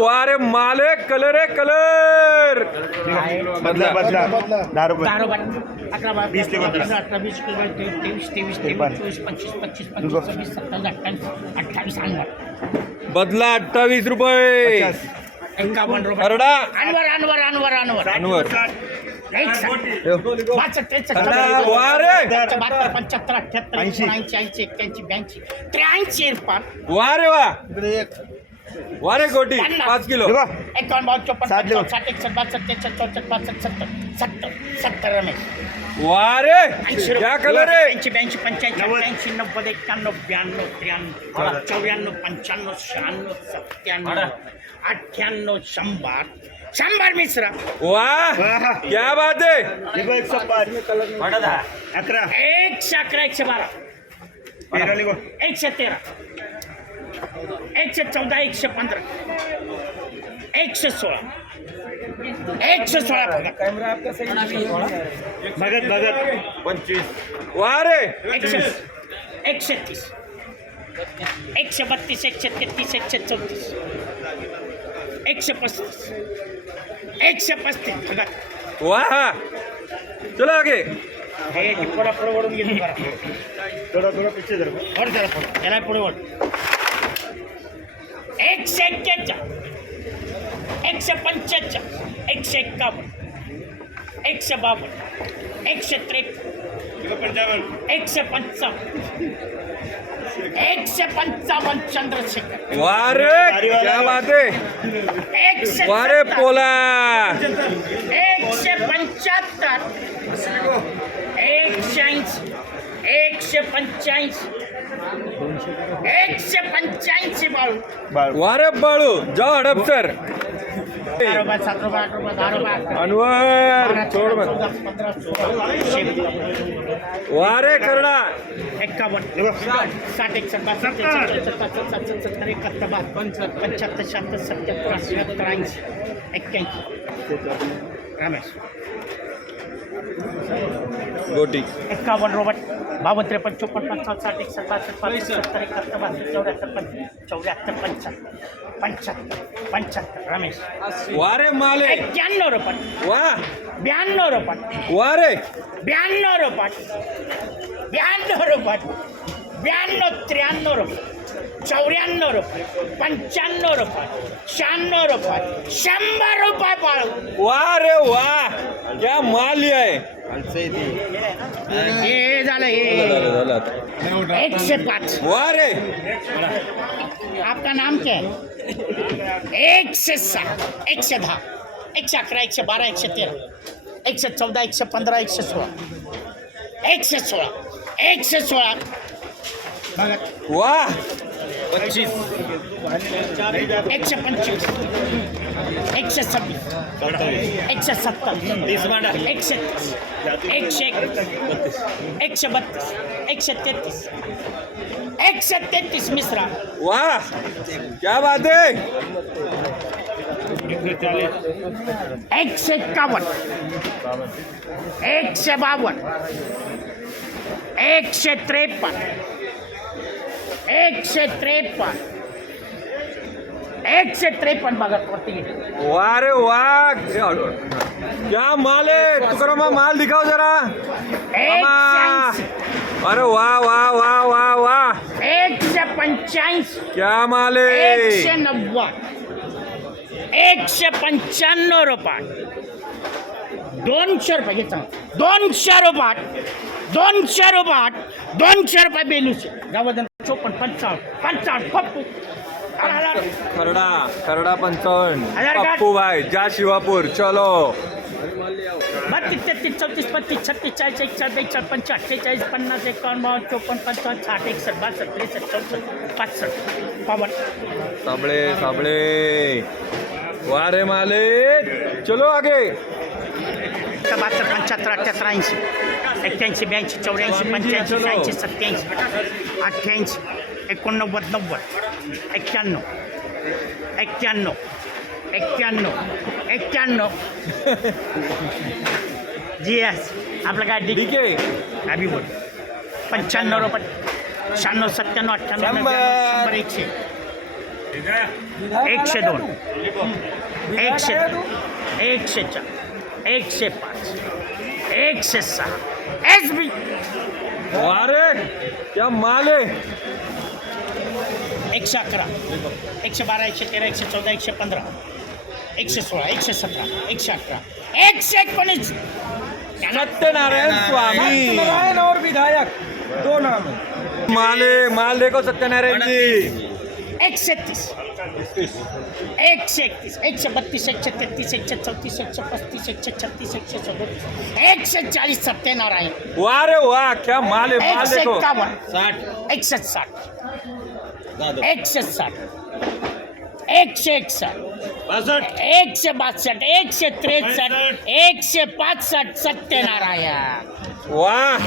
वारे माले कलर आहे कलर. बदला बदला 10 रुपये 11 20 ते 15 18 20 23 24 25 26 27 28 29 बदला 28 रुपये. 51 रुपये. करडा अनवर अनवर एक साथ. 62 करडा वारे 72 75 78 79 80 81 82 83 इरफान वारे वा वारे गोटी 5 किलो. 51 सात 54 लिहून. 60 61 62 63 64 65 70 रमेश वारे 80 क्या कलर आहे. 82 85 85 90 91 92 93 94 95 96 97 98 100 मिश्रा. वाह क्या बात आहे. 11 111 112 13 लिखो 113 114 115 116 भगत भगत 25 वारे 130 132 133 134 135 135 भगत. वाह चलो आगे. हे पुढं वळून गेली बरं. थोड़ा थोड़ा पीछे जरा वर जरा पुढं याला पुढे वळ. 141 145 151 152 153 155 155 चंद्रशेखर. वारे क्या बात आहे. वारे 170 पोला 175 185 बाळू. वारे बाळू जाओ हडपसर. 7 रुपये 8 रुपये 10 रुपये अनवर छोड मत. 15 16 वारे करडा 51 60 61 62 70 75 77 80 81 रमेश. गोटी 51 रुपये 52 53 54 55 60 61 70 74 75 रमेश. वारे माले 91 रुपये वाह 92 रुपये वारे 92 रुपये 93 रुपये 94 रुपये 95 रुपये 96 रुपये 100 रुपये बाळू. वारे वाह क्या माल आहे. हे झालं हे 105. वारे आपका नाम क्या है. 107 110 111 112 113 114 115 116 116 भगत. वाह 25 125 126 170 130 132 133 मिश्रा. वाह क्या बात है. 151 152 153 153 भगत वरती गेले. वारे वाह क्या माल है. तुकाराम माल दिखाओ जरा. मामा. 185 अरे वाह वाह वाह वाह वाह 185 क्या माल है. 190 195 रुपये 200 रुपये घेता. 200 रुपये 200 रुपये बेलूचे गावात 54 55 पप्पू. खरडा खरडा 55 हजार का? पप्पू भाई जा शिवापूर चलो. 32 33 34 35 36 40 41 42 45 50 51 54 55 60 61 62 63 64 65 साबळे साबळे वारे माले चलो आगे. 72 75 78 80 81 82 84 85 86 87 88 89 90 91 91 जी एस आपलं काय डी ठीक आहे. अभी बोल 95 रुपये 96 97 98 शंभर. 100 100 102 103 104 105 106 SB अरे क्या माल आहे 111 112 113 114 115 116 117 118 119 सत्यनारायण स्वामी और विधायक दो नाम है। माल देखो सत्यनारायण जी 131 131 132 133 134 135 136 137 140 सत्यनारायण वाह रे वाह क्या माल है माल देखो 151 160 160 161 162 163 165 सत्यनारायण वाह